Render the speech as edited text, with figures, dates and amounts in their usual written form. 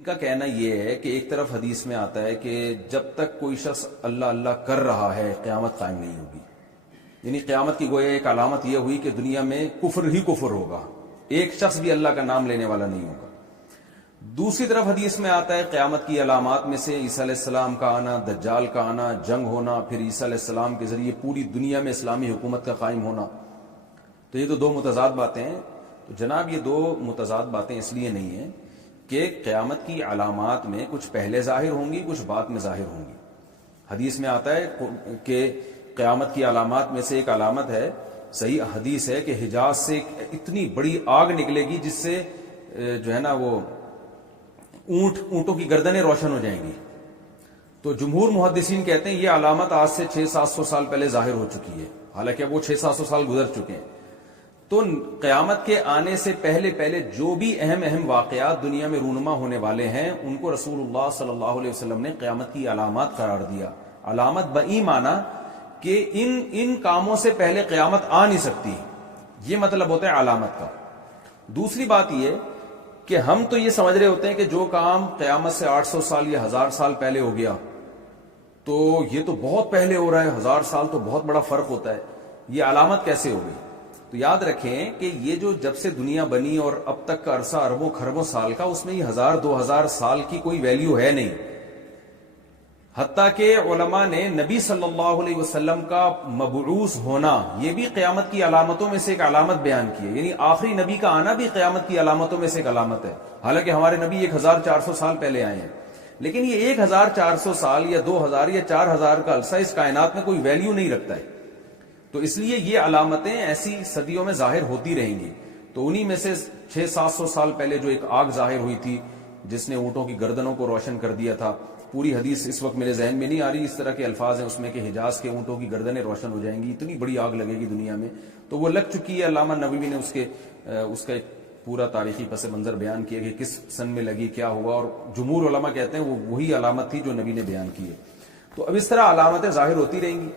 ان کا کہنا یہ ہے کہ ایک طرف حدیث میں آتا ہے کہ جب تک کوئی شخص اللہ اللہ کر رہا ہے قیامت قائم نہیں ہوگی، یعنی قیامت کی گویا ایک علامت یہ ہوئی کہ دنیا میں کفر ہی کفر ہوگا، ایک شخص بھی اللہ کا نام لینے والا نہیں ہوگا۔ دوسری طرف حدیث میں آتا ہے قیامت کی علامات میں سے عیسیٰ علیہ السلام کا آنا، دجال کا آنا، جنگ ہونا، پھر عیسیٰ علیہ السلام کے ذریعے پوری دنیا میں اسلامی حکومت کا قائم ہونا۔ تو یہ تو دو متضاد باتیں ہیں۔ تو جناب یہ دو متضاد باتیں اس لیے نہیں ہیں کہ قیامت کی علامات میں کچھ پہلے ظاہر ہوں گی، کچھ بعد میں ظاہر ہوں گی۔ حدیث میں آتا ہے کہ قیامت کی علامات میں سے ایک علامت ہے، صحیح حدیث ہے کہ حجاز سے اتنی بڑی آگ نکلے گی جس سے جو ہے نا وہ اونٹوں کی گردنیں روشن ہو جائیں گی۔ تو جمہور محدثین کہتے ہیں یہ علامت آج سے 600-700 سال پہلے ظاہر ہو چکی ہے، حالانکہ وہ 600-700 سال گزر چکے ہیں۔ تو قیامت کے آنے سے پہلے جو بھی اہم واقعات دنیا میں رونما ہونے والے ہیں ان کو رسول اللہ صلی اللہ علیہ وسلم نے قیامت کی علامات قرار دیا۔ علامت بئی معنی کہ ان کاموں سے پہلے قیامت آ نہیں سکتی، یہ مطلب ہوتا ہے علامت کا۔ دوسری بات یہ کہ ہم تو یہ سمجھ رہے ہوتے ہیں کہ جو کام قیامت سے 800 سال یا 1000 سال پہلے ہو گیا تو یہ تو بہت پہلے ہو رہا ہے، 1000 سال تو بہت بڑا فرق ہوتا ہے، یہ علامت کیسے ہو گئی؟ تو یاد رکھیں کہ یہ جو جب سے دنیا بنی اور اب تک کا عرصہ اربوں خربوں سال کا، اس میں یہ 1000-2000 سال کی کوئی ویلیو ہے نہیں۔ حتیٰ کہ علماء نے نبی صلی اللہ علیہ وسلم کا مبعوث ہونا یہ بھی قیامت کی علامتوں میں سے ایک علامت بیان کی ہے، یعنی آخری نبی کا آنا بھی قیامت کی علامتوں میں سے ایک علامت ہے۔ حالانکہ ہمارے نبی 1400 سال پہلے آئے ہیں، لیکن یہ 1400 سال یا 2000 یا 4000 کا عرصہ اس کائنات میں کوئی ویلیو نہیں رکھتا ہے۔ تو اس لیے یہ علامتیں ایسی صدیوں میں ظاہر ہوتی رہیں گی۔ تو انہی میں سے 600-700 سال پہلے جو ایک آگ ظاہر ہوئی تھی جس نے اونٹوں کی گردنوں کو روشن کر دیا تھا، پوری حدیث اس وقت میرے ذہن میں نہیں آ رہی، اس طرح کے الفاظ ہیں اس میں کہ حجاز کے اونٹوں کی گردنیں روشن ہو جائیں گی، اتنی بڑی آگ لگے گی دنیا میں، تو وہ لگ چکی ہے۔ علامہ نووی نے اس کا ایک پورا تاریخی پس منظر بیان کیا کہ کس سن میں لگی، کیا ہوا، اور جمہور علماء کہتے ہیں وہ وہی علامت تھی جو نبی نے بیان کی ہے۔ تو اب اس طرح علامتیں ظاہر ہوتی رہیں گی۔